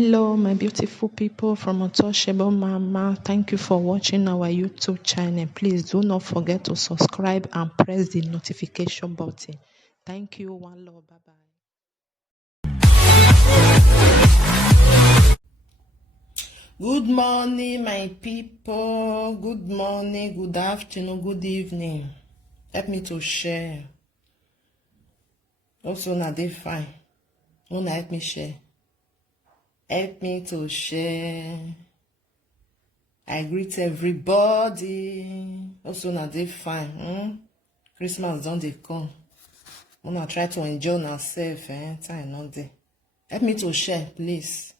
Hello, my beautiful people from Untouchable Mama. Thank you for watching our YouTube channel. Please do not forget to subscribe and press the notification button. Thank you. One love. Bye bye. Good morning, my people. Good morning, good afternoon, good evening. Help me to share. Also, now they fine. Wanna help me share? Help me to share. I greet everybody. Also, now they fine. Christmas don't they come? Wanna try to enjoy ourselves, time not there. Help me to share, please.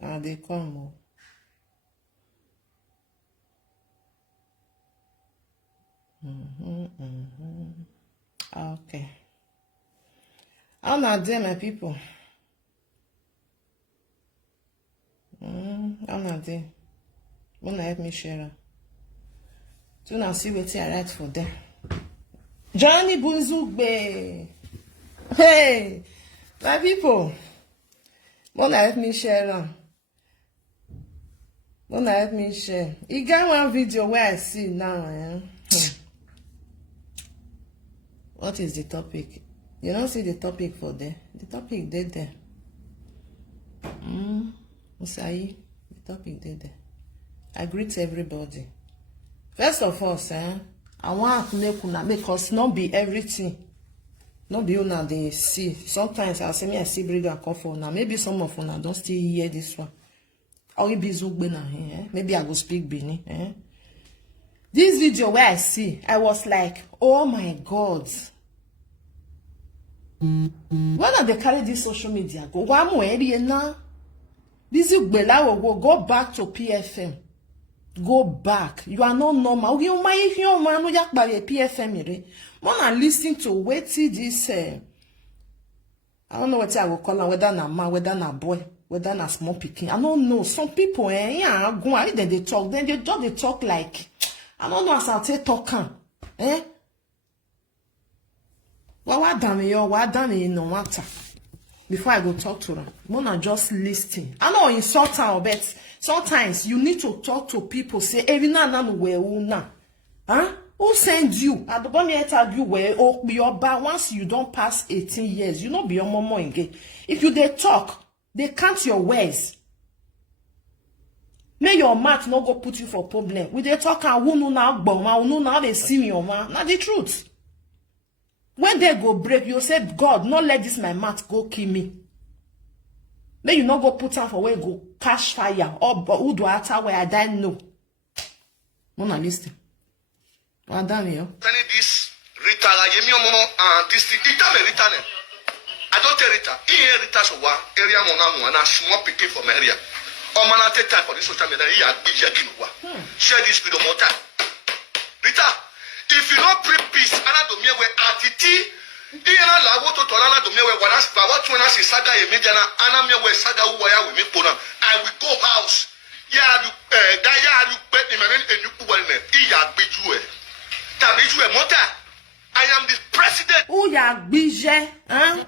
They come. Okay. How not there, my people? How not there? Wanna help me share? So now see what I write for them. Johnny Buzugbe. Hey, my people. Wanna help me share? Wanna help me share? You got one video where I see now. What is the topic? You don't see the topic for there. The topic did there. Usai, the topic did there. I greet everybody. First of all, I want to make us not be everything. Not be una they see. Sometimes I say me I see bring and come for now. Maybe some of una don't still hear this one. I will be Zugbe maybe I will speak Bini. This video where I see, I was like, oh my God. When they carry this social media, go one more area now. This Zugbela will go back to PFM. Go back. You are not normal. You might hear man who yak by a PFM. Wanna listen to wait till this. I don't know what I will call her, whether na man, whether na boy, whether na small picking. I don't know. Some people, go and then they talk. Then they talk like, I don't know as I'll say talking. Well, what done me no matter. Before I go talk to her, Mona just listen. I know insult her, but sometimes you need to talk to people. Say, every now who send you? I don't tell you where your bar once you don't pass 18 years, you not be your mama again. If you they talk, they count your words. May your mouth not go put you for problem. We they talk and who know now they see me your man. Not the truth. When they go break, you say, God, not let this my mouth go kill me. Then you not go put on for where go cash fire or who do I tell where I die no. Mona listen. What damn you? This Rita la yemi omo and this Rita me Rita ne. I don't tell Rita. Here Rita so wa area mona na small picking from area. O man take time for this social media. He had big yakin wa. Share this video more time. Rita. If you don't bring peace, ana do me we atiti. Ina la woto to ana do me we wana spa what when I see saga e media na ana me we saga wo ya we me pona. I will go house. Ya du da ya du pe ni me enu ku wa ne. Iya gbeju e. Ta beju e mota. I am the president. Ou ya gbije,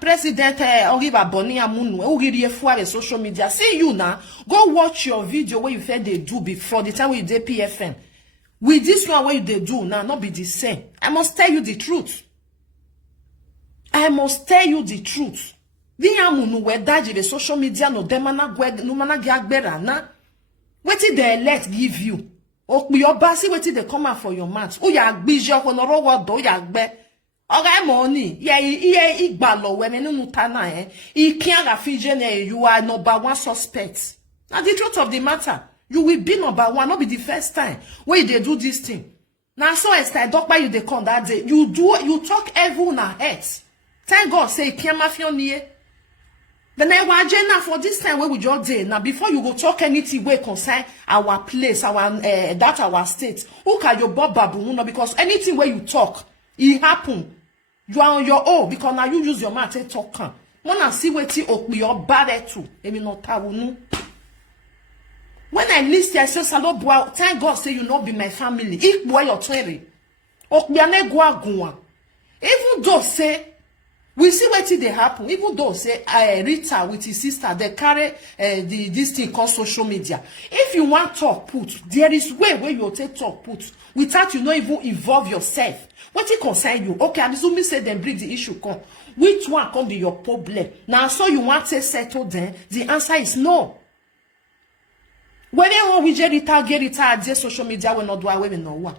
president Oriba Boni Amunu, ou giri for the social media. See you now. Go watch your video where you said they do before the time we did PFM. With this one, what they do now, not be the same. I must tell you the truth. I must tell you the truth. The amunu we daji the social media no demana gweg no mana giagbera na. What did the elect give you? O your basi what did they come out for your mouth? O ya gbije ko no rowo do ya gbe. Oga money. Ye igbalo we me nu tana I can't afije you are number one suspect. Now the truth of the matter. You will be number one, not be the first time when they do this thing. Now, so as I talk by you, they come that day. You talk everyone ahead. Thank God, say, Kiamafioniye. Then I was now for this time where we just did. Now, before you go talk anything where concern our place, our state, who can you bob babu? Because anything where you talk, it happen. You are on your own because now you use your mouth to talk. Wanna see what you your bad too. I mean, not tawunu. When I listen, I say, Salobua, thank God say you not be my family. Ik boy your 20. Okbiane gwa gwa. Even though say, we see what they happen. Even though say Rita with his sister, they carry this thing called social media. If you want talk put, there is way where you take talk put without you not even involve yourself. What it concern you? Okay, I'm assuming say then bring the issue come. Which one can be your problem? Now, so you want to settle then? The answer is no. Whether we get it, social media will not do away with no one.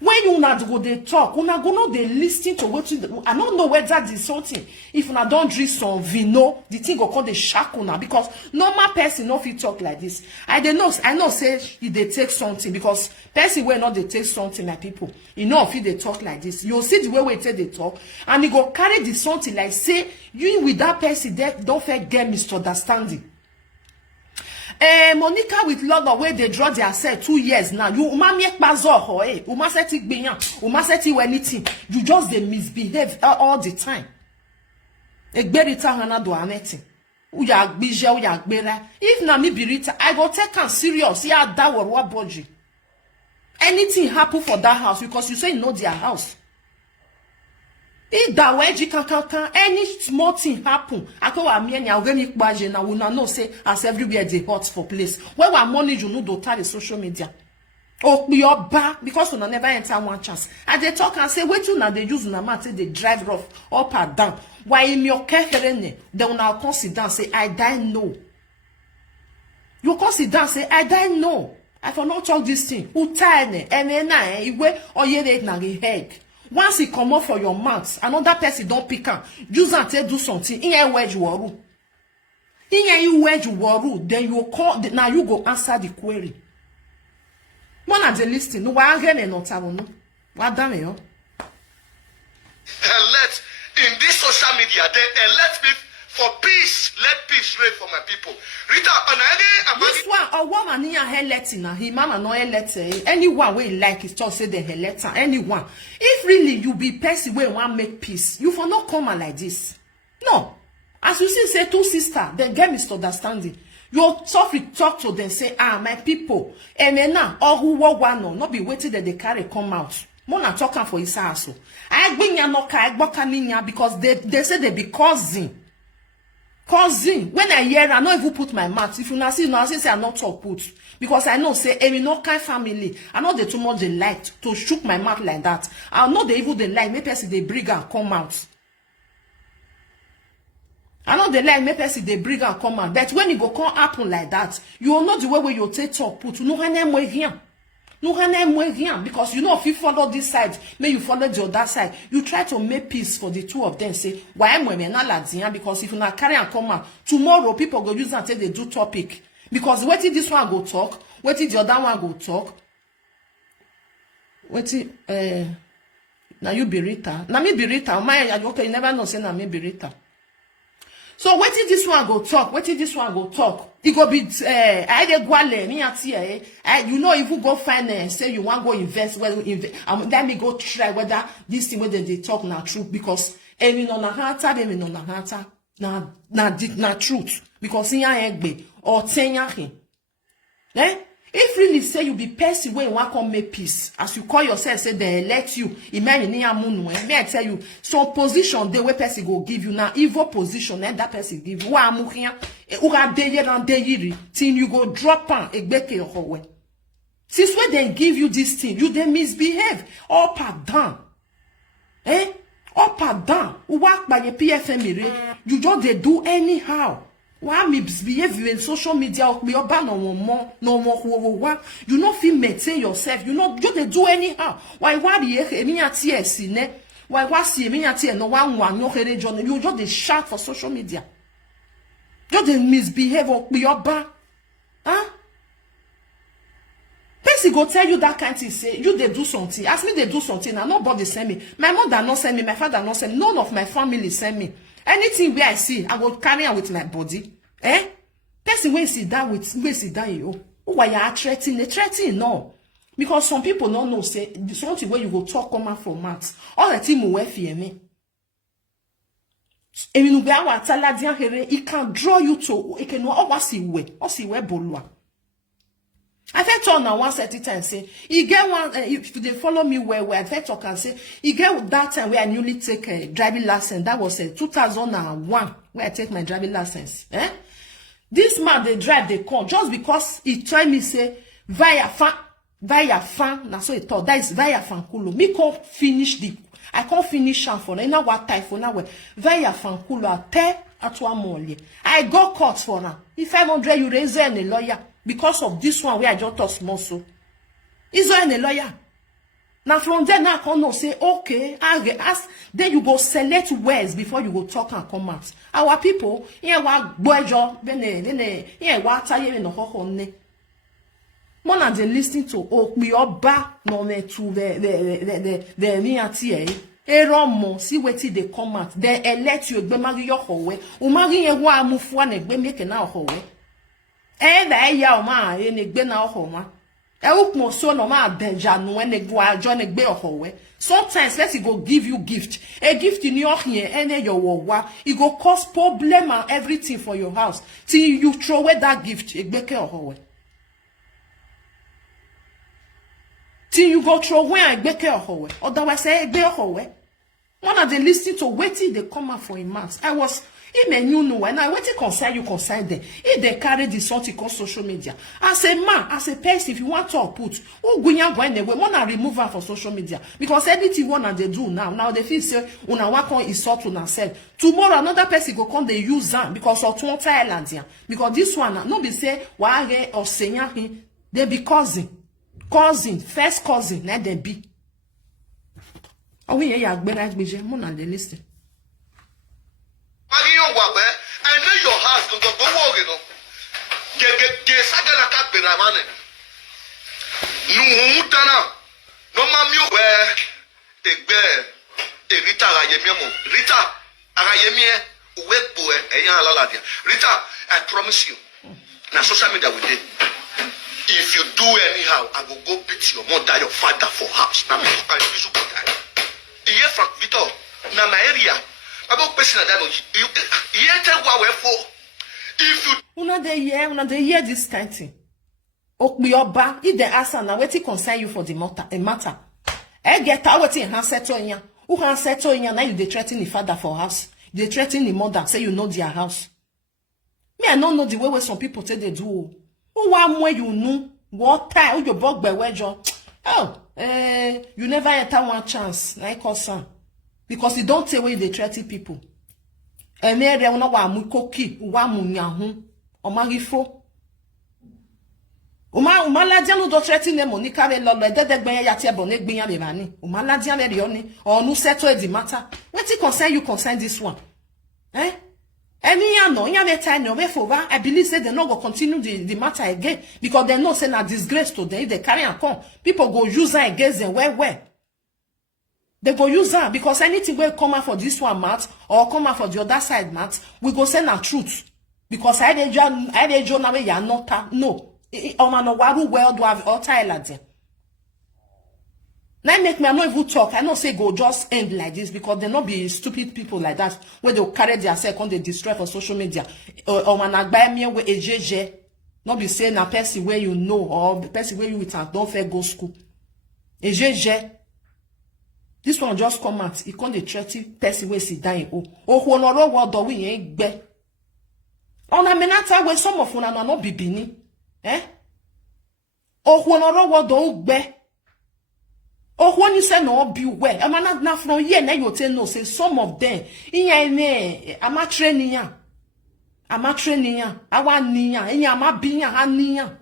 When you not go they talk, you not go no they listen to what you. I don't know whether this something. If you not don't drink some vino, the thing go call the shakuna because normal person no fit talk like this. I know say if they take something because person will not they take something like people. You know if they talk like this, you'll see the way they talk, and you go carry the something like say you with that person there don't forget misunderstanding. Monica with Lord where they draw their set 2 years now. You make bazo set it beyan, set it anything. You just they misbehave all the time. If na me birita, I go take am serious. Yeah, that was what budget. Anything happen for that house because you say you know their house. If that way can any small thing happen, I go a me and organic budget now. We know say as everywhere they hot for place. Where we money you know do the social media. Oh, your back because we never enter one chance. And they talk and say, wait till now they use na matter they drive rough up and down. Why in your carefulness they will now consider and say, I die no. You consider and say, I die no. I for not talk this thing. Who tired and then I way or ye it na the head. Once it come up for your mouth, another person don't pick up. Use and tell do something. In your wedge waru. In your wedge waru, then you call now you go answer the query. One of the listing, no one again not no. What damn you? Elect in this social media, they elect me for peace. Let peace reign for my people. Rita, this one, a woman near her letting, he mama no letter. Anyone will like it, just say the her letter. Anyone. If really you be person where one make peace, you for not come like this. No. As you see, say two sisters, then get misunderstanding. You talk to them, say, my people, and then now, all who walk one no, not be waiting that they carry come out. Mona talking for his house. I bring ya no ka because they say they be cousin. Cousin, when I hear, I not even put my mouth. If you not see, no, I say I not talk put. Because I know, say, any no kind family. I know they too much they like to shook my mouth like that. I know they even they like, maybe they bring and come out. I know they like, maybe they bring and come out. But when it go come happen like that, you will know the way you take talk put. No, because you know if you follow this side, may you follow the other side. You try to make peace for the two of them. Say, why am I not Ladian? Because if you not carry and come out, tomorrow people go use and take they do topic. Because wait till this one go talk, wait till the other one go talk. Wait till now you be Rita. Now me be Rita. My okay, you never know say na me be Rita. So wait till this one go talk, wait till this one go talk. It go be I dey gwale me atie you know if you go find say you want go invest well invest let me go try whether this thing whether they talk na true because emi no na hata dem no na hata na truth because in egbe or tenya hin if really say you be person wey want come make peace as you call yourself say they elect you imagine ni amunu me I tell you some position the way person go give you now evil position and that person give you wa amuhian u ga dey ran dey yiri till you go drop am egbeke ohowe since when they give you this thing you dey misbehave up and down up and down u wa pa ye PFM re you just dey do anyhow. Why misbehave in social media or no more you not feel maintain yourself, you not you they do anyhow. Why the me at ne? Why see me at no one no you just they shout for social media. You they misbehave or be your ba. Person go tell you that kind of thing, say you they do something. Ask me they do something and nobody send me. My mother not send me, my father not send me, none of my family send me. Anything where I see, I will carry on with my body. Person when sit down with sit down you. Why you are threatening no. Because some people don't know say something where you go talk come out from mouth. All the team will fear me. And you know it can draw you to it can always see where bolua. I fit talk na one certain time say, you get one, if they follow me well, I fit talk and say, you get that time where I newly take a driving license. That was 2001 where I take my driving license. This man, they drive, they come, just because he told me, say, via fan, na so he thought, that is via fan kulo. Me can't finish I can't finish am for now. What type for now? Via fan kulo, I tell at one more. I got caught for now. If 500 you raise a lawyer. Because of this one, where I just talk small so. Is there any lawyer? Now from there, now I can know say, okay, I ask, then you go select words before you go talk and come out. Our people, here what boy job, here what tell you no honey. More than they listen to we all back no me to the near TA. Eromo, see what they come out. They elect you, be marry your whole way. Umari ye wa mufu and be making our whole way. Ya ma enegbe na ohoma. Ukmo so no ma benja no enegwa jo enegbe ohowe. Sometimes let's go give you gift. A gift in your here ene your wa. It go cause problem and everything for your house. Till you throw away that gift, egbeke ohowe. Till you go throw away egbeke ohowe. Otherwise say egbe ohowe. One of the listening to waiting they come out for a mass. I was you know when I wait to concern you concern them. If they carry this something on social media. As a man, as a person, if you want to put who going away, wanna remove her for social media. Because anything one they do now they feel say una work on insult to themselves. Tomorrow another person go come they use them because of two Thailand here. Because this one no be say why or senior they be cousin, first cousin, let them be. Oh we ya gbera gbeje mo na dey listen. I know your house go work, you know. Get sagana cat be ramane. No mutana. No mamio where Rita Rayemiamo. Rita Arayemie, Webbo, Eyan Laladia. Rita, I promise you. Now social media with it. If you do anyhow, I will go beat your mother, your father for house. Now I use you. Here from Vito, na my area. About person that if you una dey hear this kind thing. Okbioba, if they ask na wetin concern you for the matter. Get out wetin han settle yan. Who han settle yan now you dey threaten the father for house. They threaten the mother, say you know their house. Me, I don't know the way some people say they do. Who one way you know what time you bug by wager. Oh, you never enter one chance. Like son. Because you don't say where they threaten people. And there they know wa mukoki, wa munyahu, or marifo. Umaladia no do threaten them on Nicare Lolo, dead yatia bonnet being a bevani. Umaladia medioni, or no settle the matter. What it concern you concern this one? Eh? Any time no way for I believe say they not go continue the matter again because they know say na disgrace to them if they carry and come. People go use her against them where. They go use her because anything will come out for this one mat or come out for the other side mat, we go say na truth. Because I dey na we ya not no. No waru well do have all Thailand. Now make me I not even talk. I not say go just end like this because they not be stupid people like that where they'll carry their self on they destroy for social media. Or man agba me we ejeje. Not be saying a person where you know or the person where you with and don't fair go school. Ejeje. This one just come out. He can't the 30 person where sit down. Oh, who no what do we ain't be. On a menata where some of una not be bini. Eh? Oh, who no what do be. Oh, when you say no be well, I'm not from here. Now you tell no say some of them. I'm a training ya. I'm a training ya. I want niya. I'm a being ya. Niya.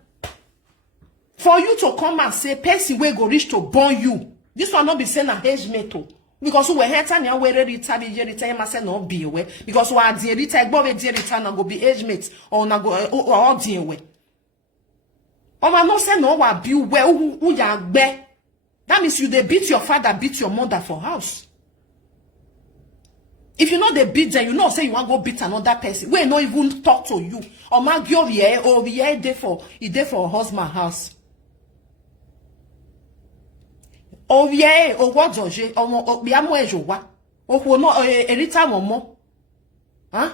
For you to come and say, person will go reach to burn you. This one not be saying a age metal. Because we had time now where rita be rita say no be away. Because we are the rita go we the rita na go be age mates or na go or the away. Or man no say no wa be well who ya be. That means you they beat your father, beat your mother for house. If you know they beat them, you know say you want to go beat another person. We not even talk to you. Or man go here or here there for husband house. Oh yeah, oh what doje, oh biamo ejowa. Oh no erita momo. Huh?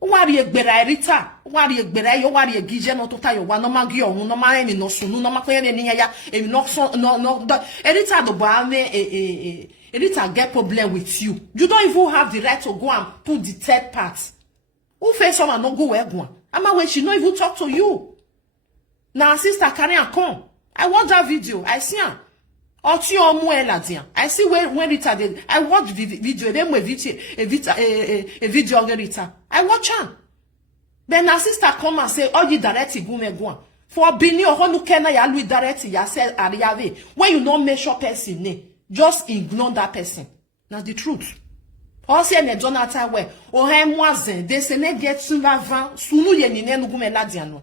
Wari egbera Rita, wari egbera yo wari egije no tota yo wa no magi ohun no ma emi no sunu no ma ko emi ni ya emi no so no Rita do ba me Rita get problem with you. You don't even have the right to go and put the third part. Who face someone no go where go? Ama when she no even talk to you. Now sister carry and come. I watch that video. I see her. I see when Rita did. I watch the video. Then a video of Rita. I watch her. Then her sister come and say, "Oh, you direct go. For Bini or Honu Kena ya lui direct ya say Ariave. When you don't measure person name, just ignore that person. That's the truth. Also, ne Jonathan we. Oh, moisin. They say ne get sunu ye ni ne nugume ladiano.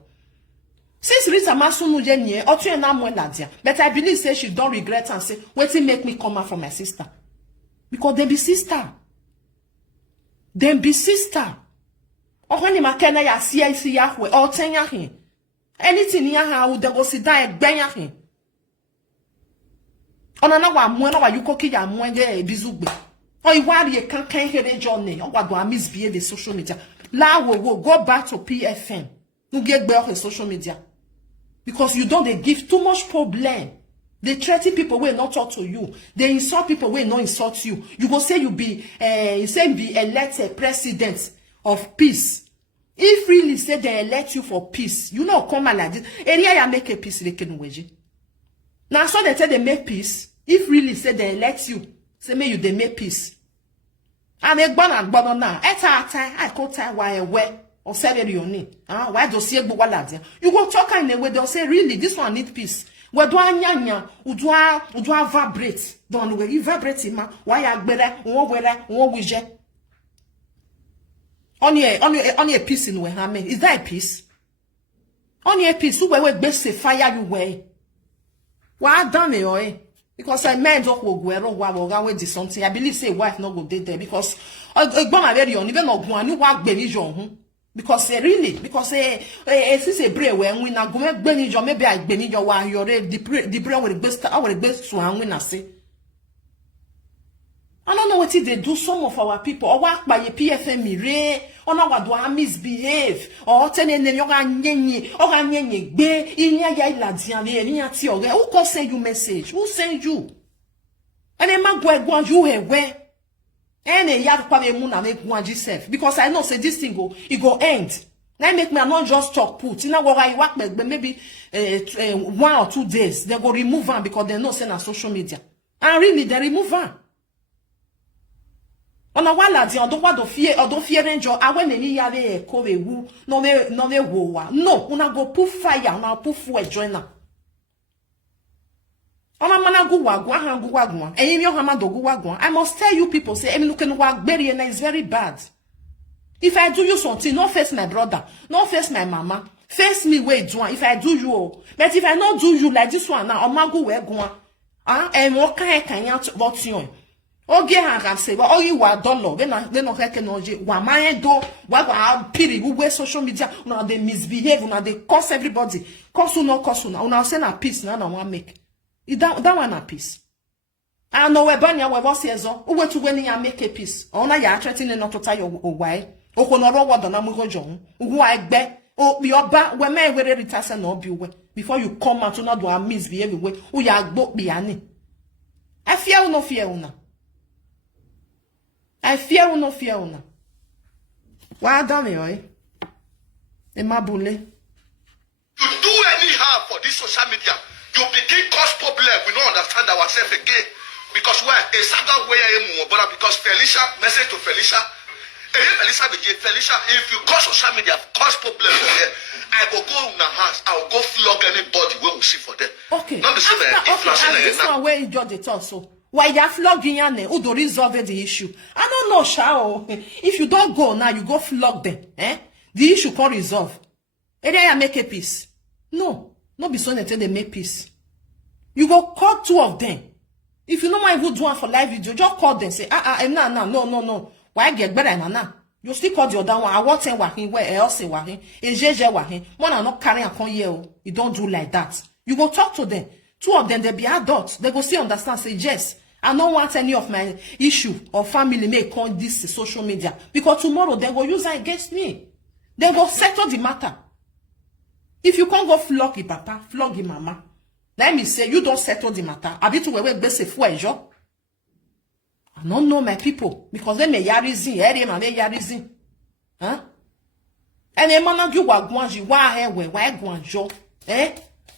Since Rita Masunu Jenye, or to na ladia, but I believe say she don't regret and say, waiting make me come out for my sister. Because they be sister. Them be sister. Or when you makena ya CIC Yahweh, or 10 yahin. Anything ya would go sit down and bang yahin. On another one, you cook ya mwenge bizugbe. Or you worry you can't hear the journey, or what do I misbehave the social media. La will go back to PFM. You get back on social media. Because you don't, they give too much problem. They threaten people who will not talk to you. They insult people who will not insult you. You go say you be elected president of peace. If really say they elect you for peace, you know come like this. Area ya make a peace they can wage. Now so they say they make peace. If really say they elect you, say may you they make peace. And they ban now. I call time why where. Or why do you go you go talk in a way they'll say really this one need peace. Where do I nyanya udwa vibrate? Don't we vibrate ma why I better one wije only a peace in where is that a peace? Only a peace who we best fire you way. Why done it because I men don't go where something. I believe say wife not go there because even no one who work benny because really, because since a brave when we now go make Benny John, maybe I Benny John while you're the brain with the best, our best to and when I say. I don't know what they do. Some of our people or work by a PFM, or now what do I misbehave, or telling them you're any or any be in ya ladian, who can send you message? Who send you? And then my boy, you have where? Because I know say this thing go end. Now make me not just talk put. You know what I work maybe 1 or 2 days. They go remove them because they know say na social media. And really they remove them. On a while on don't fear enjoy. I when any yave kowe wu no me woa. No, una go put fire, una put fuel join. I must tell you people say it's very bad. If I do you something, not face my brother, not face my mama, face me where do if I do you. But if I not do you like this one now, I'ma go where go and what can you about you? Oh, get her say, well, you are dollar. Then no technology. One man do what pity who wear social media. Now they misbehave. Now they curse everybody. Curse no curse no. Now send a peace. Now I want make. That one a peace. I know we burn ya we was here so. Who to when ya make a peace? Ona ya threatening not to tie your why. O ko no ro wo na mu go jon. Who I be. O bi oba we me we retase na obi we. Before you come out to not do a misbehave we. O ya gbo bi ani. I fear no fear una. I fear no fear una. Why done oi? E mabule. You do anyhow for this social media. You begin cause problem. We don't understand ourselves again. Because why? A certain way I am brother. Because Felicia, message to Felicia. Felicia, if you cause social media, cause problem here, I will go in the house. I will go flog anybody we will see for them. Okay. Not this one where you judge it also. Why you are flogging Yane? Who do resolve the issue? I don't know, Shao. If you don't go now, you go flog them. The issue can't resolve. And then I make a peace. No. Not be so until they make peace. You go call 2 of them. If you don't mind who do one for live video, just call them. Say, no. Why get better now? You still call the other one. I want to wahin where else say wahin. A JJ wahin. One are not carrying a con here. You don't do like that. You go talk to them. 2 of them, they be adults. They go see understand. Say yes. I don't want any of my issue or family may come this social media. Because tomorrow they go use it against me. They go settle the matter. If you can't go flog your papa, flog your mama, let me say, you don't settle the matter. I be to where best for a job. I don't know my people. Because they may yarizin, yarizin. Huh? And a man you wa guanji, why guanjo? Eh?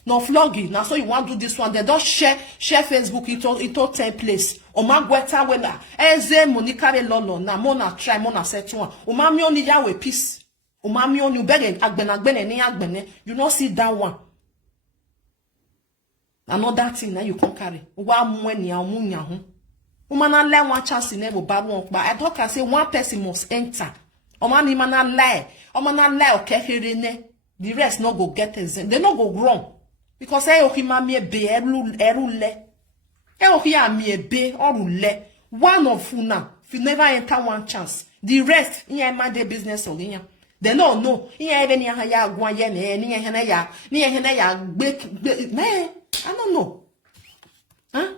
No flogging. Now so you want to do this one. They don't share Facebook it all 10 place. O ma gweta wena. Eze Monica lolo na mona try mona set one. O ma mi oni ya we peace. O ma mi oni beg agbene ni agbene. You not see that one. Another thing that you can carry. Wa mweni ya munya ho. O ma na le one chance in ebo ba won pa. I talk and say one person must enter. O ma ni mana lie. O ma na lie okay ne. The rest no go get exempt. They no go wrong. Because I oki ma mi be erule. I oki ya mi be orule. One of you now, if you never enter one chance, the rest in my day business or in. They don't know. In even ya gwa ye me ni ya bake man. I don't know. Huh?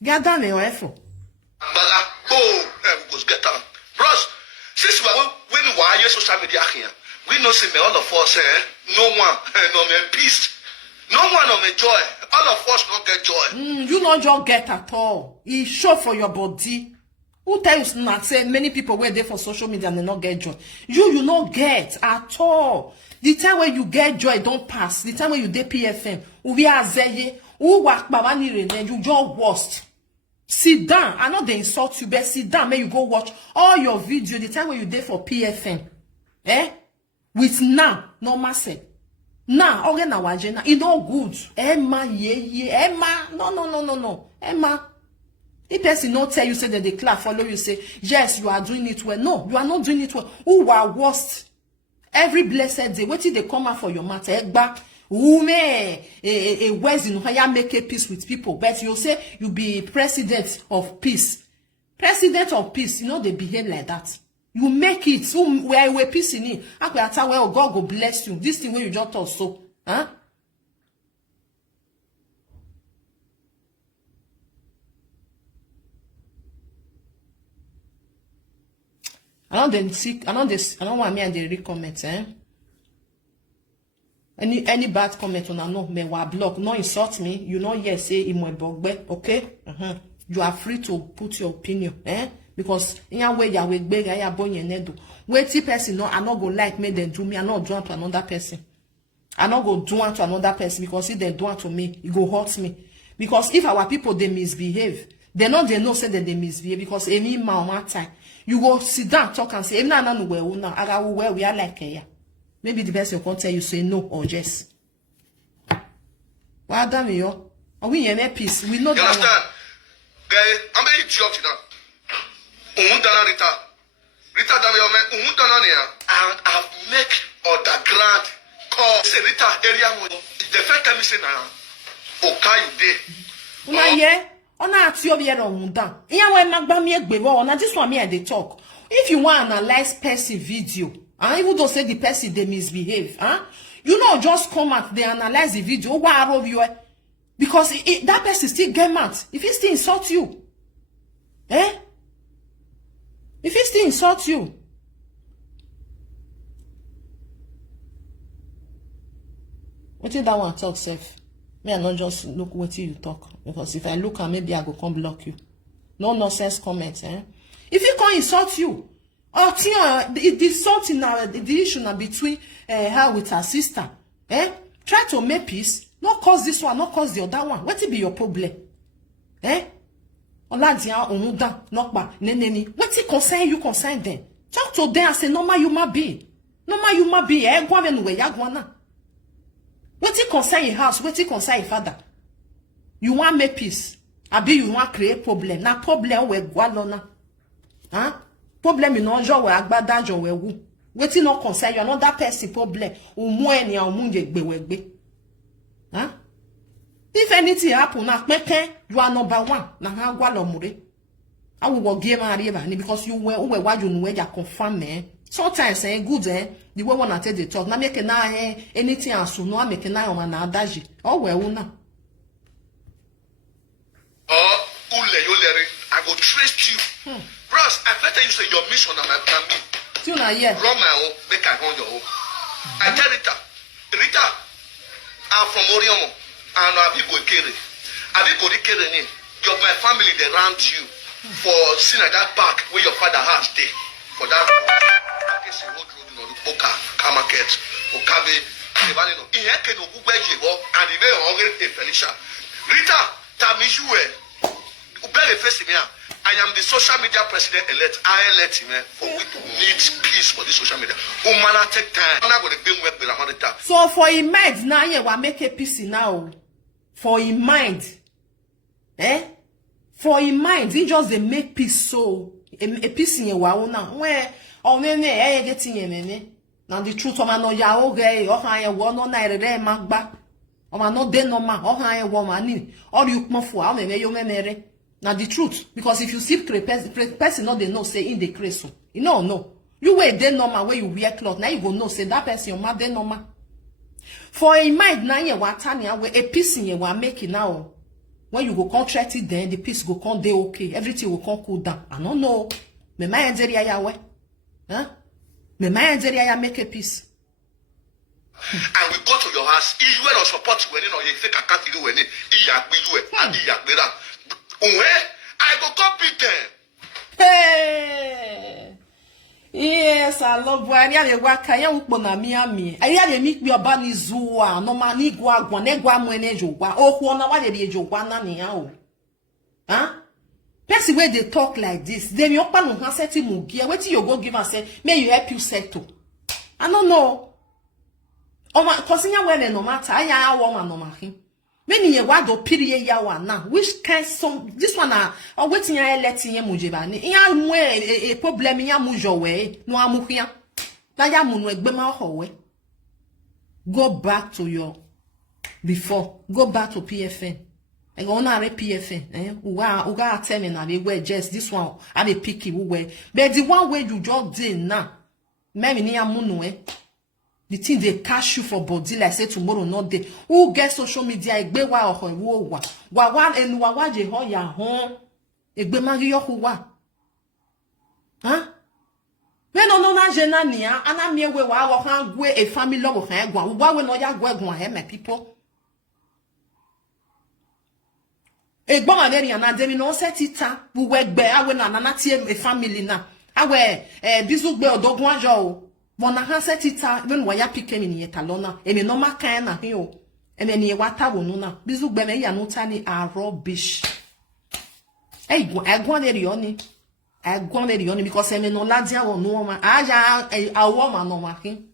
Gather me efo. Bala oh goes get on. Bros, since when why you social media here? We know see me all of us no one no me peace. No one of me joy. All of us don't get joy. You not just get at all. It show for your body. Who tells you not say many people were there for social media and they not get joy? You not get at all. The time when you get joy don't pass. The time when you dey PFM, we are zeye, who work baba ni rene, you just worst. Sit down. I know they insult you, but sit down. May you go watch all your video. The time when you dey for PFM, with now normal say. Now, okay, now, it no good. Emma, Emma, no. Emma, if person not tell you, say that they clap, follow you, say, yes, you are doing it well. No, you are not doing it well. Who are worst? Every blessed day, what did they come out for your matter? Egba, who may, where's in how you make a peace with people? But you say you be president of peace. President of peace, you know, they behave like that. You make it. So where we peace in it. I can tell well, God go bless you. This thing where you just talk so. Huh? I don't want me and they recommend, Any bad comment on a no me wa block. No insult me. You know yes say in my bogbe, okay? You are free to put your opinion, Because in your way, you will beg ya born your nedo. Wait, person no, I not go like me, then do me, I not do it to another person. I not go do it to another person because if they do it to me, it go hurt me. Because if our people they misbehave, they know say that they misbehave because any man one time you go sit down talk and say, "Em na no we now, I go where we are like here." Maybe the person can tell you say no or yes. Why damn you? Are we in a peace? We know you that. Understand? Guy, I'm a idiot now. Rita and I've make underground call. Say Rita area the first time you say now, okay, you Una ye, ona ati obi e don down. Iya we magba mi egbe wo, na this one me I dey talk. If you want to analyze person video, even though say the person they misbehave, you know just come out, they analyze the video, because that person still get mad. If he still insult you, if he still insult you, what did that one talk, Seth? Me, I not just look what you talk. Because if I look and maybe I go come block you. No nonsense comments, If he can't insult you, the something now, the issue now between her with her sister, try to make peace. Not cause this one, not cause the other one. What will be your problem? Oladia onuda nokba neneni. What it concern you concern them? Talk to them and say normal human being. Normal human being. Go and we yagwana. What it concern your house? What it concern your father? You want make peace? Abi you want create problem? Na problem we gwalona. Problem you know jo we agbada jo we wu. What it not concern you? Another person problem. Umu eni a umu yegbe wegbe. If anything happen now, you are number one. Now how gwalomure? I will give my because you were why you know you confirm me. Sometimes good the way one tell the talk. Now make na anything else so no make na daji. Oh well now. Oh, ule go trace you. Bros, I better you say your mission and my plan me. Tuna yeah. Run my own, make I run your own. I tell Rita, Rita, I'm from Oriomo, and Abigo Kere. Abigo Kere, my family, they ran you for seeing at that park where your father has day. For that road, Oka, Kamaket, Okabe, Evanino. In here, can you go and he may already Felicia. Rita, Tamijue, Ubele Festimia. I am the social media president elect. I elect him for we to need peace for the social media. Umana take time. I'm not going to bring work with 100 times. So for him mind now, you will make a peace now. For him mind, for him mind, he just they make peace so a peace in your wow now. Where or me getting ye now the truth of my no ya okay or I want no night magba or my no den no ma or I woman or you come for how me you me. Now the truth, because if you see person not they know say in the crazy. You know no. You wear then normal where you wear cloth. Now you go know say that person your mother then normal. For a mind now you want tanya where a piece in you want make it now. When you go contract it then the piece go come day okay. Everything will come cool down. I don't know. Me my enzeria ya we. Huh? Me my enzeria ya make a piece. And we go to your house. You will not support when you know you think I can't do any. I go compete them. Hey, yes, I love when you work. I am upon Miami. I had a meet me a bunny zoo. No man, Igua, Guanegua, Mwenejo. Oh, Juana, what did you want? Huh? Person where they talk like this, then your pan has said to Mugia. Wait till you go give and say, may you help you settle. I don't know. Oh, my cousin, well, no matter. I am a woman, no matter. Many a wado period yawa now. Which kind some this one or waiting I letting ya mujibani. Ya mwe a problem ya mujo way. No amukia. Na ya munwe gbema howe. Go back to your before. Go back to PFN. I go na PFN. Uga tell me na we wear just this one. I be picky we. But the one way you just did now. Maybe ni ya munwe. The thing they cash you for body like say tomorrow not day. Who get social media egbe wa oho wo wa enu wa je ho ya ho egbe magi yo ku wa. Huh? Me no na je na nia ana mi ewe wa wo kan gwe a family lo kan egwa wa we no ya gwa egwa he my people. Egbo ma deri ana demi no setita bu we gbe awe na na tie a family na. Awe bizu gbe odogun ajo o. Bona hanse tita when waya pike mi ni etalona e me no maka na hin o e me ni wata wonu na bizu gbe me ya no tani a rubbish egwon le rioni because e me no ladia wonu ma aja awo ma no ma hin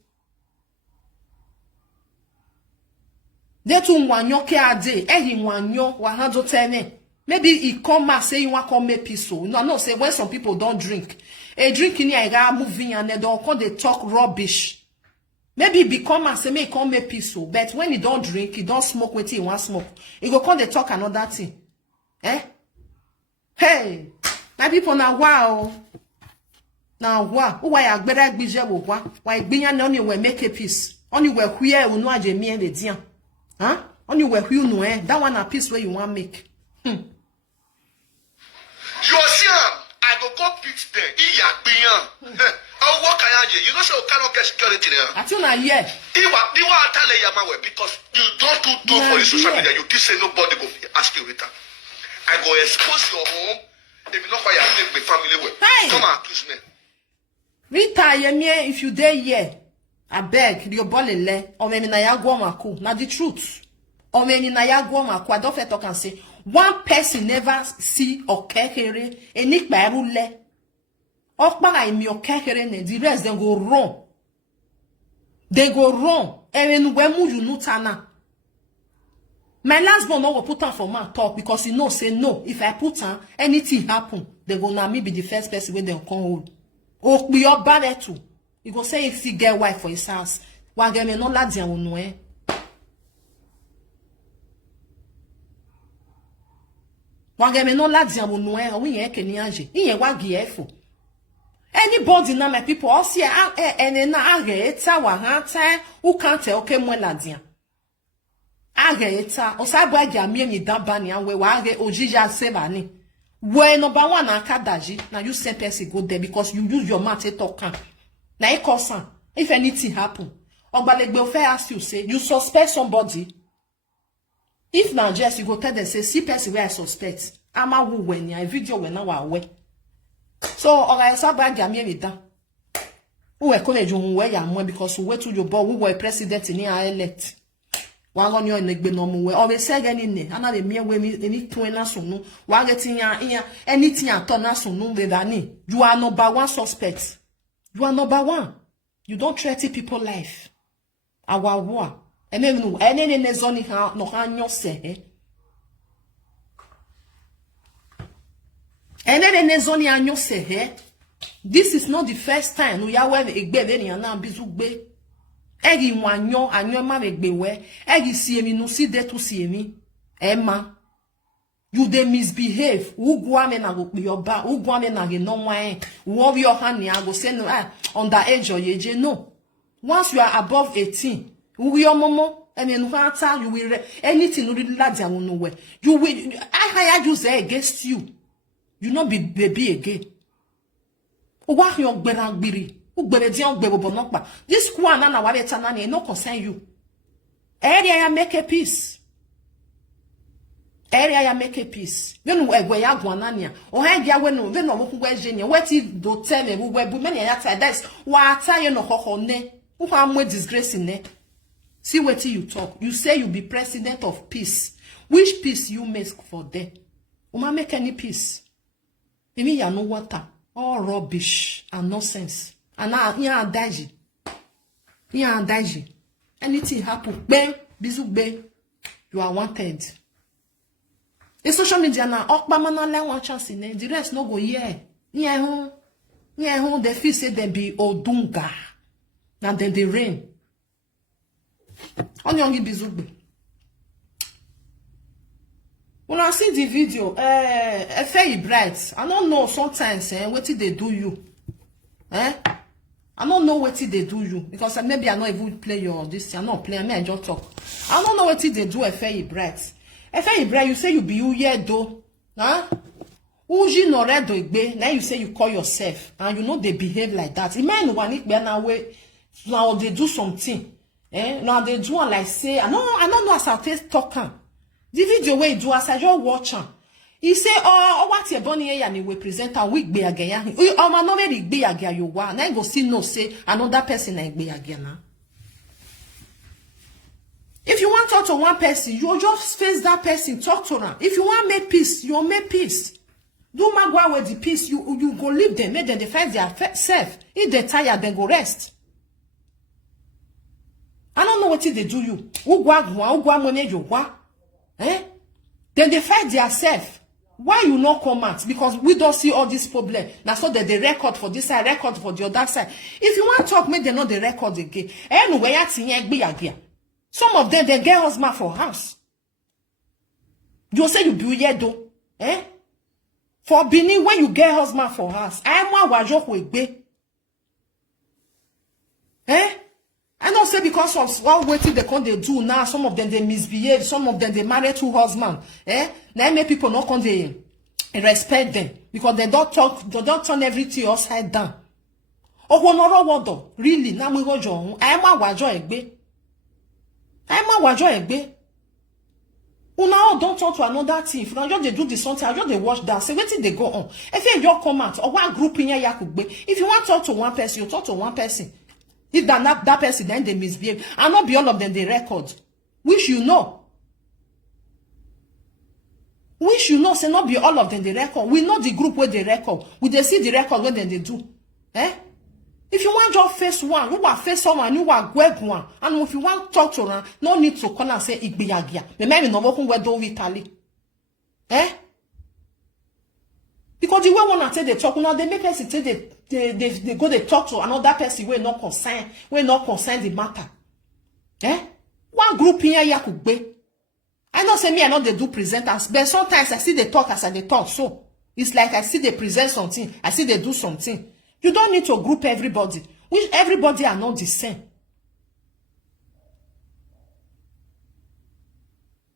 de tu nwanyo ke ade ehi nwanyo wa hanzo tene maybe e come and say you want come make peace so no say when some people don't drink. A drinking I got moving and they don't call they talk rubbish. Maybe become and say may come make peaceful, but when he don't drink, he don't smoke with he want smoke. He go call they talk another thing. Hey, my people now wow. Now wow, why I better be jail why being only we make a peace. Only we queer you know I me and the dian. Huh? Only we you know that one a piece where you want make. You see I go compete there. You know, so cannot get security there. I tell you, yeah. Because you don't do for the social media. You did say nobody go ask you later. I go expose your home. If you know why I live with family well. Hey. Come and accuse me. Rita, if you dare here, I beg your bolele or maybe na ya guamaku. Now the truth. Or maybe na ya guamaku. I don't fit talk and say. One person never see or kekere enik ba rule. Okpa imi o kekere ne the rest then go wrong. They go wrong. And when you nutana. My last born no go put on for man talk because he know say no. If I put on anything happen, they go na me be the first person when they come hold. Oh, be your bad too. You go say if he get wife for his house. Wa get me no ladian no Wangeme no ladian wo no we yen keni anje. Iye wagi efo. Anybody na my people all see na ageta wa hanta who can't tell okay mo ladian. Ageta o sa gba ja mi dan ba ni anwe wa age ojija se ba ni. Where number one na Kadaji, now you send person go there because you use your mouth to talk. Now it cause if anything happen, Ogbalegbe Ofe ask you, say, you suspect somebody. If now just you go tell them, say, see person where I suspect. Ama wu when ya video when na wa we. So, oga esa ba dia mi da. Uwe kole jo we ya mo because we to your boy who were president in our elect. Wa go nyo negbe no mu we. O be say gani ne, ana le mi we ni tun na so no. Wa get ya anything aton na so no we dani. You are number one suspect. You are number one. You don't threaten people's life. Our war. And then no, any zoni ha no ha nyo se. And then zoni anyo se. This is not the first time. No ya we egbe le ni ana bizugbe. Egi wanyo anyo ma egbe we. Egi si emi no si de to si emi. Emma. You they misbehave. Ugwame na go yoba. Ugwame na ge no wine. Warrior hand ni go say no underage or yeje no. Once you are above 18, your momo and then you will anything you really like nowhere. You will I hire you there against you. You not be baby again. Uwa yon gberagbiri. Ugbere di yon gbebo bonokpa. This one na wale tanani no concern you. Area ya make a peace. Area ya make a peace. You know egwe ya gwanania. O ha dia we no wo ku gwe weti do tell me we bu many ya ta that's wa ata ye no hoho ne. Who am we disgracing ne? See what you talk. You say you be president of peace. Which peace you make for them? Uma make any peace? You mean you know water? All rubbish and nonsense. And now you are daiji. You are daiji. Anything happen, bang, bizu bang, you are wanted. In social media now, Okbamana learn one chance in it. The rest no go here. Yeah, they feel say they be Odunga. And then they rain. On yongi bizugbe. When I see the video, very bright. I don't know sometimes what did they do you? I don't know what did they do you because maybe I not even play your this. I'm not playing. I just talk. I don't know what did they do. Very bright. Very bright. You say you be you here though, huh? Uji no redo igbe. Now you say you call yourself and you know they behave like that. Imagine one ikbe na way. Now they do something. Now they do like say, I don't know as I take talking. The video where you do as I just watch him. He say, oh, what you born here and he will present a week be again. Oh, man, no very be again you want. Now go see no say another person like be again now. If you want to talk to one person, you just face that person, talk to them. If you want to make peace, you'll make peace. Do not go with the peace, you go leave them, make them defend their self. If they're tired, then go rest. I don't know what they do you. Then they fight themselves. Why you not come out? Because we don't see all this problem. Now so that they record for this side, record for the other side. If you want to talk, make them know the record again. Anyway, some of them they get husband for house. You say you be here though. For Benin, when you get husband for house, I don't say because of what waiting they do now, some of them they misbehave, some of them they marry two husbands. Now make people not come they respect them because they don't turn everything upside down. Oh, really? Now we go John. I'm a wajo egbe. Now don't talk to another team. If you just they do this something, I just they watch that. Say waiting they go on. If you just come out or one group in here, if you want to talk to one person, you talk to one person. If that person then they misbehave, and not be all of them they record, which you know. Which you know, say not be all of them they record. We know the group where they record. We they see the record when they do. If you want to face one, you want face someone, you want grab one, and if you want to talk to them, no need to come and say igbiyagia. Maybe no more where do Italy. Because the way one say they talk now, they make us say they go they talk to another person where not concern the matter. One group here ya could be. I know say me I know they do presenters, but sometimes I see they talk as they talk. So it's like I see they present something, I see they do something. You don't need to group everybody. Which everybody are not the same.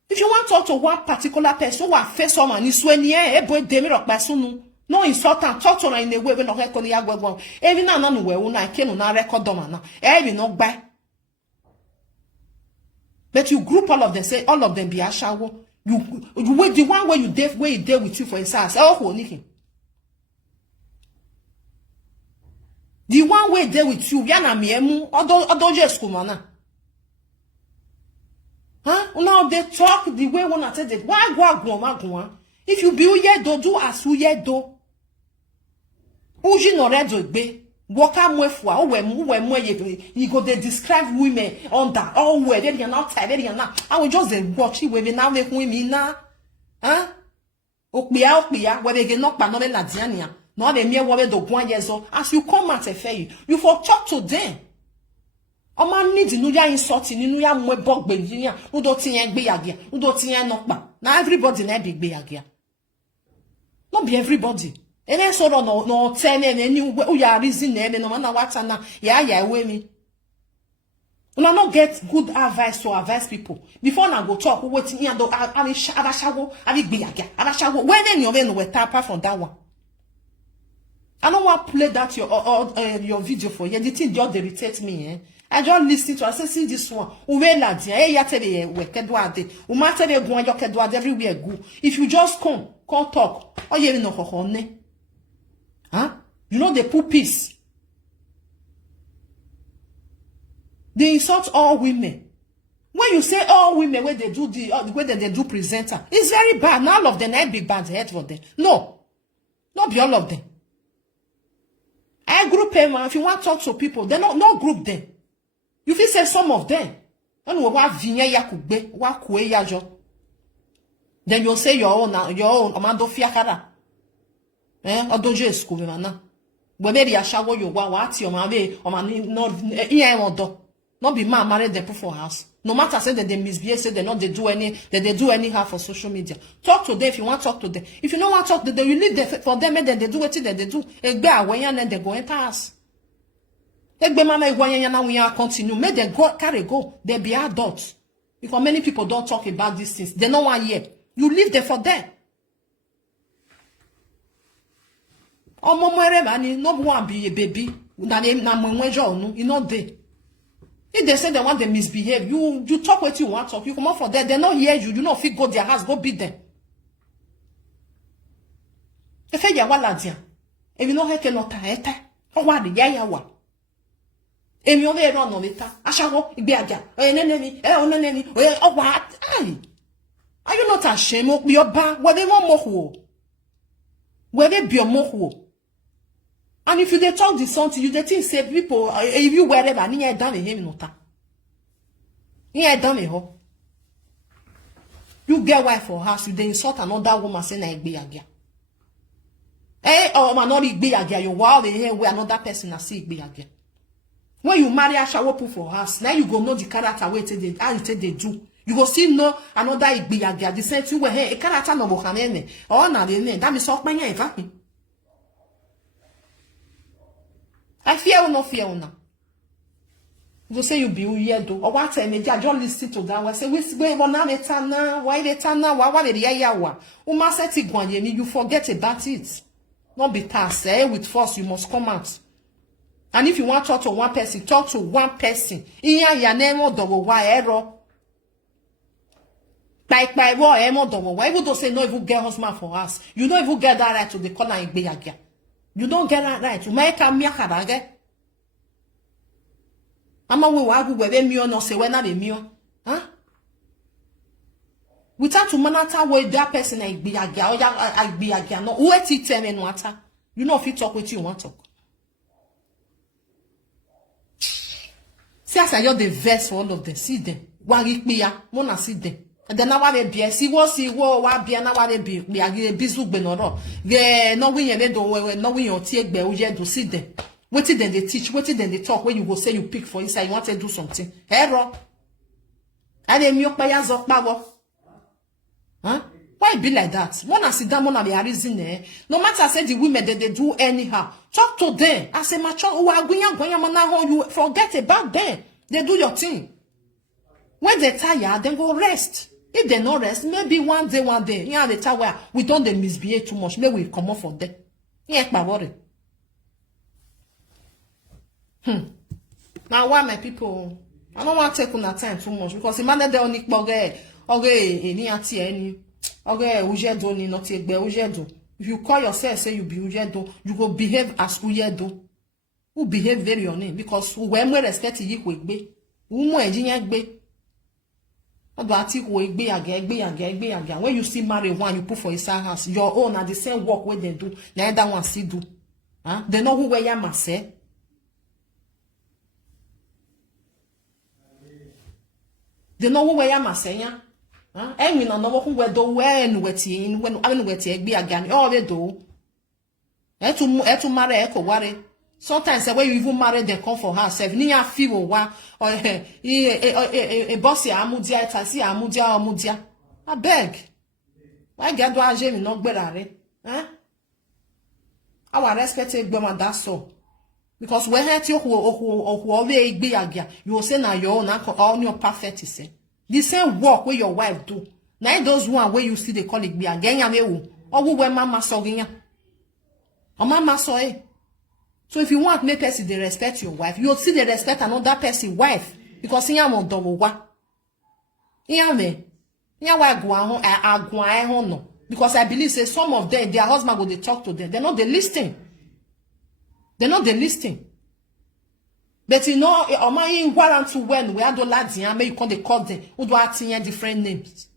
If you want to talk to one particular person who face someone, is when you boy demir person no insult and talk to her in a way when no record ya go. Every now and then when I can na record them now. Every no buy. But you group all of them, say all of them be ashawo. You wait the one where you deal with you for instance. Oh, honey. The one way there with you, yana miemu, odo just kumana. Huh? Now they talk the way one said it. Why go? If you be uye do as uye do. Uji no redo be. Waka mwefwa, you go they describe women under all where they are not tired, they are not. I will just watch it when now make women now. Huh? Okpia, where they get knocked by no la diania. No, they mere worry the 1 years old. As you come at a fair, you for talk to them. O man need no ya insulting, no ya mwe bog benjinia, who don't think be agia, who don't think knock back. Now everybody na big be agia. Not be everybody. And then so no ten and any who are reason and no matter what na yeah we me. Una not get good advice to advise people. Before na go talk, waiting here do abashawo, abi be agia, abashawo. When then you no we apart from that one. I don't want to play that your video for you. The thing just irritates me. Eh? I just listen to. I say, see this one. Uwe la dia. Eh, ya tebe we kedwade. Uma tebe gwan yo kedwade everywhere go. If you just come talk. Oh ye no hohone. Huh? You know they put peace. They insult all women. When you say all women, when they do when they do presenter, it's very bad. Not all of them not be bad head for them. No, not be all of them. I group them, if you want to talk to people, they not group them. You feel say some of them. Then you'll say your own amando fiakara. Odoje school mana. Whether you shawo you what your mame or man not be man married them for house. No matter say that they misbehave, say they do anyhow for social media. Talk to them if you want to talk to them. If you don't want to talk to them, you leave them for them and then they do what they do. When they go enter us. Continue. Make them go carry go. They be adults. Because many people don't talk about these things. They don't want hear. You leave them for them. Oh, mama, no one be a baby. You know they. If they say they want to misbehave, you talk what you want to talk. You come out for them. They don't hear you. You know if you go their house, go beat them. If you wala dia, if you know how can not taeta, or what the ya wa. If you only run on it, ashawo ibiaja. Enemy, onenemy, oh what? Are you not ashamed of your ba? Where they want more? Where they be more? And if you they talk this song to you, they think say people if you wherever ni e done him nota. Ni e done ho. You get wife for house, you they insult another woman say na igbe agia. Oh man not igbe agia, you wow they hear where another person na see igbe agia. When you marry a shower put for house, now you go know the character way they how they do. You go still know another igbe agia. The same thing where hey a character no bokanene. Oh na the name that me sok manya eva. I fear or no fear now. You say you be weird or what time I just listen to that. I say we wanna letana, why letana, why the yawa. Uma set it you forget about it. Not be tasked, with force you must come out. And if you want to talk to one person, talk to one person. Iya ya nemo double why error. Like by war emo double why even though say no even get husband for us. You don't even get that right to the corner in Beyagia. You don't get that right. You make a miakarage. Ama we wagu we mio no se wena be mio. Huh? Without to monitor where that person I be agia or I be agia. No, wait it tell me no matter. You know if you talk with you want to talk. See as I got the verse for all of them. See them. Wagi biya. Wanna see them. And then now they be see what be now they be a bizu benoro. They no win and don't no win your take be uje do see them. What then they teach, what then they talk when you go say you pick for inside you want to do something. Error. And then you pay us up power. Huh? Why be like that? One sit down one be a reason eh. No matter say the women that they do anyhow. Talk to them. I say mature who are going you forget about them. They do your thing. When they tired, then go rest. If they no rest, maybe one day, yeah, the time where we don't they misbehave too much, maybe we come off for them. Yeah, my worry. Now why my people? I don't want to take on time too much because imagine they only any ati any ujedo ni not take be ujedo. If you call yourself say you be ujedo, you go behave as ujedo. Who behave very on it because when we respect you quick be. Umo engineer be. When you see marry one, you put for his house. Your own are the same work where they do. Neither one see do. Huh? They know who where you must say. They know who where you must say. And we know who where do when I mean be again. All they do. To marry echo worry. Sometimes when you even marry them come for herself. Niya feel or a bossy amudia tasi amudia. I beg. Why get do I not better? Our respected woman that's so. Because when hurt you who always be again, you will say now your own all your perfect say. The same work where your wife do. Now those one where you see the colleague be again or who when mama so or mama so So if you want make person they respect your wife, you'll see they respect another person's wife because in your double wa. Because I believe say some of them their husband go they talk to them. They're not they listening. They're not they listening. But you know, warrant to when we are the lads here, you call they call them who do different names.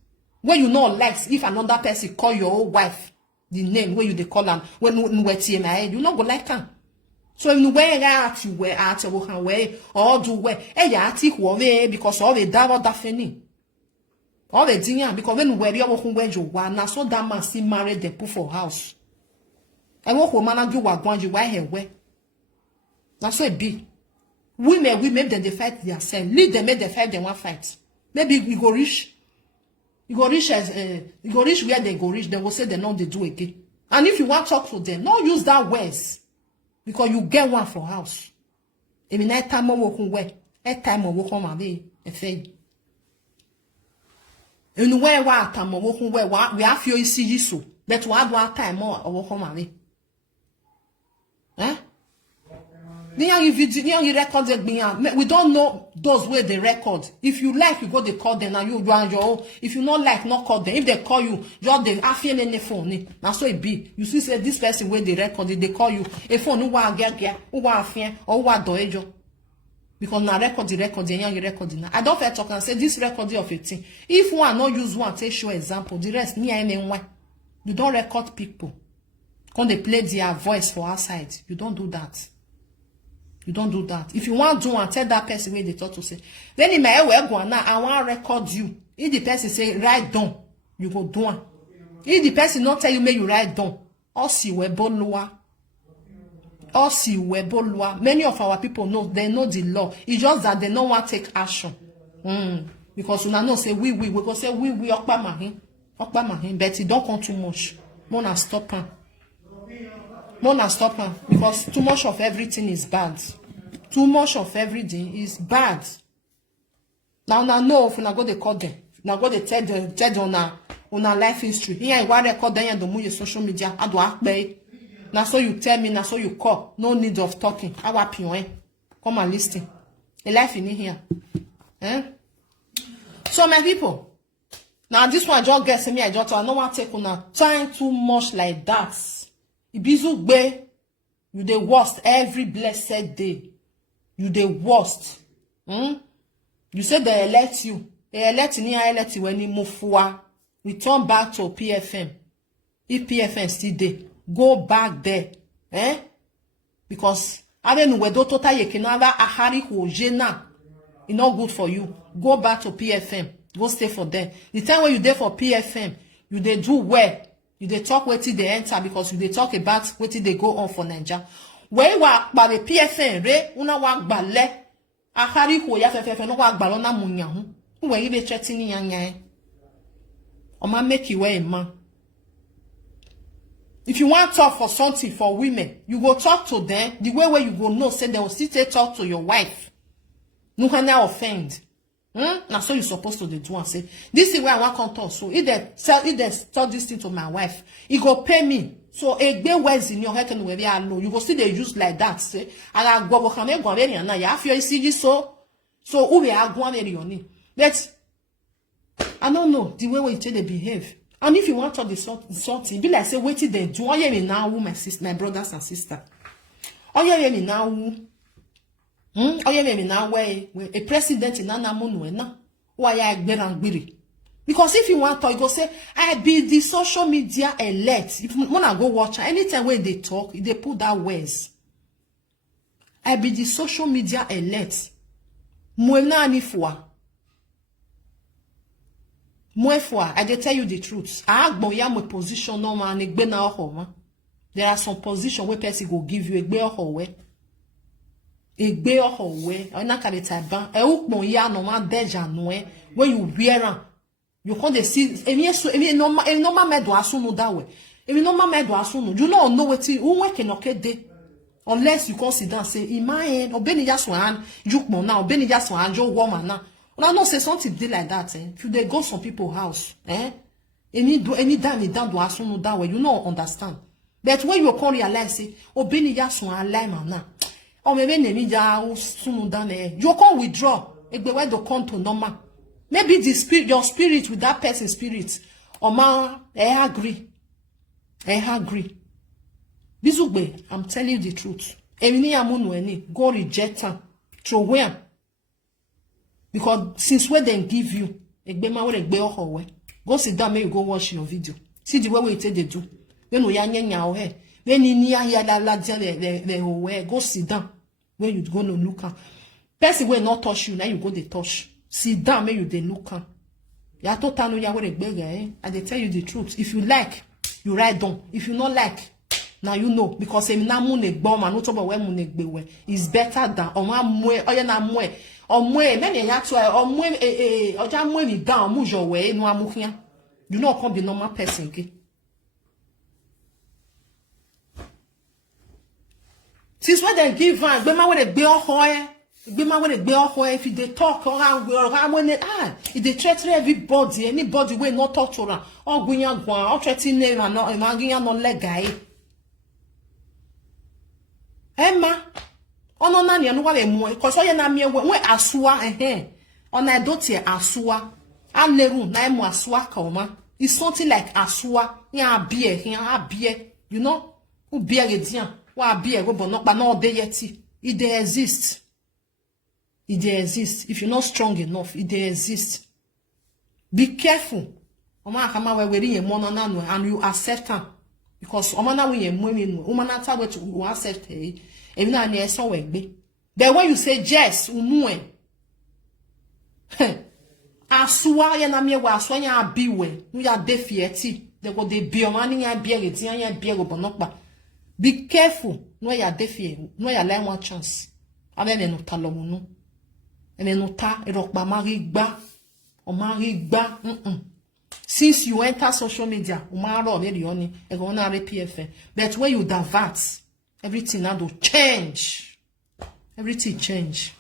When you know likes if another person call your own wife the name where you they call them when you not go like them. So in the way out you wear out your way or do way because all the double daphne. All the dinner because when we are walking where you want now so that man see married they put for house. And what woman do what one you wear her way. That's what it be. Women then they fight themselves. Lead them make them fight them one fight. Maybe we go rich. You go rich as you go rich where they go rich, they will say they know they do again. And if you want to talk to them, don't use that words. Because you get one for house. I mean, that time of working way, that time of working my day, a fade. In where what time of working way, we have you see so. But what one time more of working my day. Eh? You record we don't know those where they record. If you like, you go they call them and you are your own. If you not like, not call them. If they call you, just they affian any phone. Now so it be. You see say this person where they record it, they call you a phone who want get who want affian or what do ejo. Because now record you recording. I don't fair talk and say this recording of a thing. If one not use one, take show example. The rest me and one. You don't record people. When they play their voice for outside, you don't do that. You don't do that. If you want to do and tell that person where they talk to say, then in my way go now, I want to record you. If the person say write down, you go do it. If the person not tell you may you write down, or see where bolua. Or see where bolua. Many of our people know they know the law. It's just that they don't want to take action. Because when I know say we go say we okpa mahin, but it don't come too much. Mona stop her. Mona stop her because too much of everything is bad. Too much of everything is bad. Now know if you go they call them. Now go they tell them on our life history. Here I want record them and the move social media. I do pay. Now so you tell me, now so you call. No need of talking. I want you come and listen. A life in here. So my people. Now this one just gets me. I don't want to take on time too much like that. Ibizu gbe, you the worst every blessed day. You the worst. You said they elect you. They elect you when you move forward. Return back to PFM. If PFM still there, go back there. Because I don't know where tota ye kenava ahari ho jena. It's not good for you. Go back to PFM. Go stay for them. The time when you there for PFM, you they do well. You they talk where they enter because you they talk about where they go on for Nigeria. Where wa by the PFN re una wa gbale ahari ho ya fefefe no wa gbalo na munyahu. Where you be threatening yanya. O ma make you a man. If you want to talk for something for women, you go talk to them the way where you go know say they will still talk to your wife. No can offend. Now so you supposed to do and say, this is where I want to talk. So if they tell this thing to my wife, he go pay me. So a gbe words in your head and where I know you go see they use like that. Say, I go can go very and I have your see so who we are going very on it. But I don't know the way they behave. And if you want to the salty, be like say wait till they do. I hear me now, my sister, my brothers and sisters. I hear me now. Oh yeah, me now where a president in Anamunu na why I gberi. Because if you want to, you go say I be the social media elect. If you wanna go watch anytime when they talk, they put that words. I be the social media elect. Mwena ni fwa. Mwefwa, I dey tell you the truth. I agbo ya my position no man egbe na oho. There are some position where person go give you egbe oho we. Egbe ohowe ona kaleta ban e ukpon ya no ma deja no e when you wear am you come dey see emi normal medo asunu that way emi normal medo asunu you no know wetin unwe kenoke dey unless you consider say in my end obeni just one jukpon now obeni just one jo woman now una know say something dey like that if you dey go some people house any damn down do asunu that way you no understand but when you come realize say obeni just one lie man now or maybe you can withdraw. Where to come to normal. Maybe the spirit, your spirit with that person's spirit. Or man, I agree. This way, I'm telling you the truth. Go reject her. Throw where? Because since when they give you, go sit down, maybe go watch your video. See the way we take they do. When we are go sit down. When you go to look at person will not touch you, now you go to touch. Sit down, make you they look at. Ya totally ya where beggar, and they tell you the truth. If you like, you write down. If you not like, now you know because na mune bomb and not about where mune bewe is better than mwe many ya to oja mwe mi down mujo we no amukia. You know come be normal person ke. Since when they give one, when they if they talk around, if they threaten everybody, anybody will not talk to them, or or threaten them and not let guy. Emma, no nani and what more, because I am here when asua on a dotier asua, and leru, name asua coma. It's something like asua, beer, you know, who beer it down. Why beer go but not there yet. It they exist. If you're not strong enough, it they exist. Be careful. Oma kama we wearing a mononano and you accept her. Because omana we women, umana ta we to accept her. Even na near so we. Then when you say yes, umue. Asua ya na me wa asua ya biwe. You ya defieti. They go de be omani ya beer it ya beer go but not ba. Be careful. No ya defie. No ya like one chance. Ave no talomuno. Ene no ta erokba marigba. O marigba. Since you enter social media, umaro very only e go na PFN. But when you divert, everything now do change. Everything change.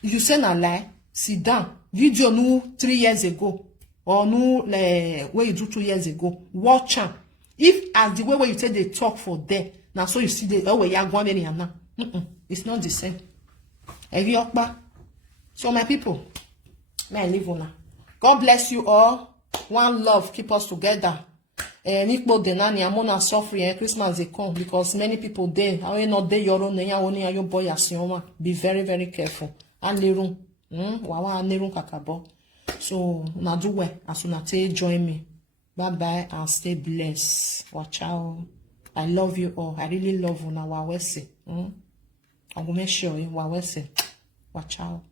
If you say na lie, sit down. Video no 3 years ago or no where you do 2 years ago. Watch am. If as the way where you say they talk for there, now so you see the way you are going now. It's not the same. So my people, may I live on. God bless you all. One love, keep us together. Nikbo denani amona suffering Christmas they come because many people there. I will not there your own only your boy asioma. Be very, very careful. And lerun. Wawa nerun kakabo. So na do we as soon as join me. Bye-bye and stay blessed. Watch out. I love you all. I really love you now. I will make sure you will say. Watch out.